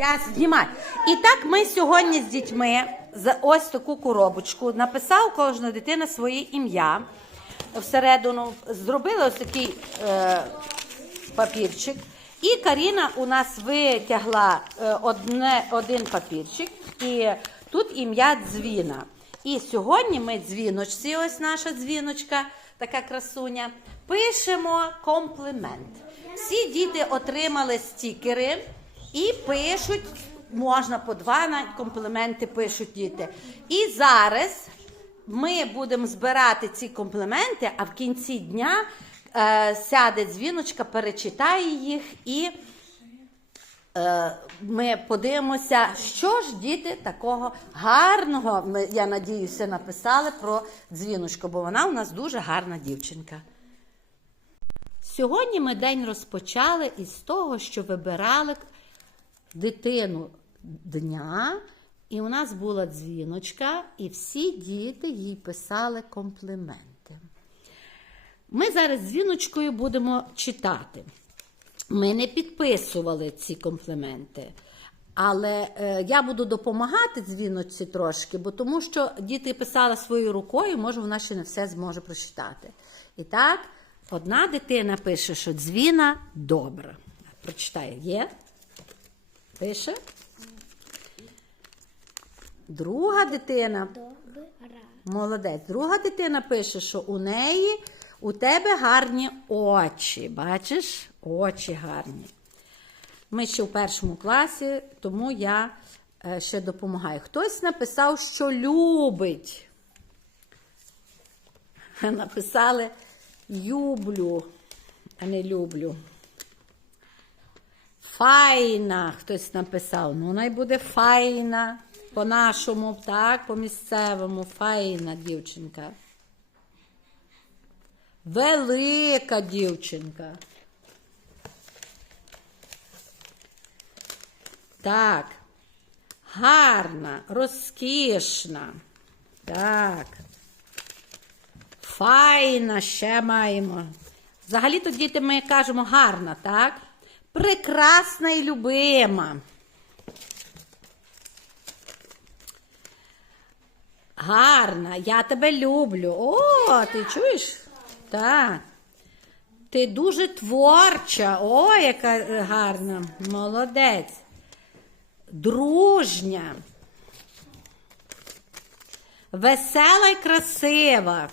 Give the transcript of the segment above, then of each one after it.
Я знімаю. І так ми сьогодні з дітьми за ось таку коробочку написав кожна дитина своє ім'я всередину. Зробили ось такий е, папірчик. І Каріна у нас витягла е, одне, один папірчик, і тут ім'я дзвіна. І сьогодні ми дзвіночці, ось наша дзвіночка, така красуня, пишемо комплімент. Всі діти отримали стікери і пишуть, можна по два навіть компліменти пишуть діти. І зараз ми будемо збирати ці компліменти, а в кінці дня е, сяде дзвіночка, перечитає їх і е, ми подивимося, що ж діти такого гарного, я надіюся, написали про дзвіночку, бо вона у нас дуже гарна дівчинка. Сьогодні ми день розпочали із того, що вибирали дитину дня, і у нас була дзвіночка, і всі діти їй писали компліменти. Ми зараз дзвіночкою будемо читати. Ми не підписували ці компліменти. Але е, я буду допомагати дзвіночці трошки, бо тому що діти писали своєю рукою, може, вона ще не все зможе прочитати. І так, одна дитина пише, що дзвіна добра. Прочитає, є? Пише. Друга дитина, молодець, друга дитина пише, що у неї, у тебе гарні очі. Бачиш? Очі гарні. Ми ще в першому класі, тому я е, ще допомагаю. Хтось написав, що любить. Написали люблю, а не люблю. Файна, хтось написав. Ну, най буде файна. По-нашому, так, по-місцевому, файна дівчинка. Велика дівчинка. Так. Гарна, розкішна. Так. Файна ще маємо. Взагалі то діти ми кажемо гарна, так? Прекрасна і любима. Гарна, я тебе люблю. О, ти чуєш? Так. Ти дуже творча. О, яка гарна. Молодець. Дружня. Весела і красива.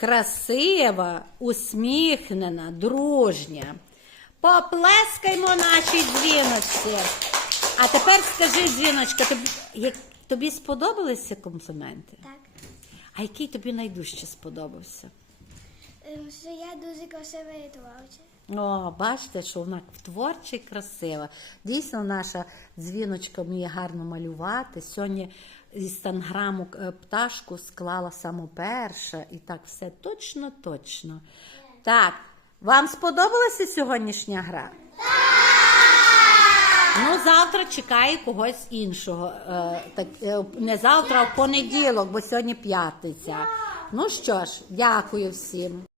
Красива, усміхнена, дружня. Поплескаймо нашій дзвіночці. А тепер скажи, дзвіночка, тобі, як, тобі сподобалися компліменти? Так. А який тобі найдужче сподобався? Ем, Що я дуже красива і творча. О, бачите, що вона творча і красива. Дійсно, наша дзвіночка вміє гарно малювати. Сьогодні із танграму е, пташку склала саму перша, і так все точно, точно. Так, вам сподобалася сьогоднішня гра? Ну, завтра чекаю когось іншого. Е, так, е, не завтра, а в понеділок, бо сьогодні п'ятниця. Ну що ж, дякую всім.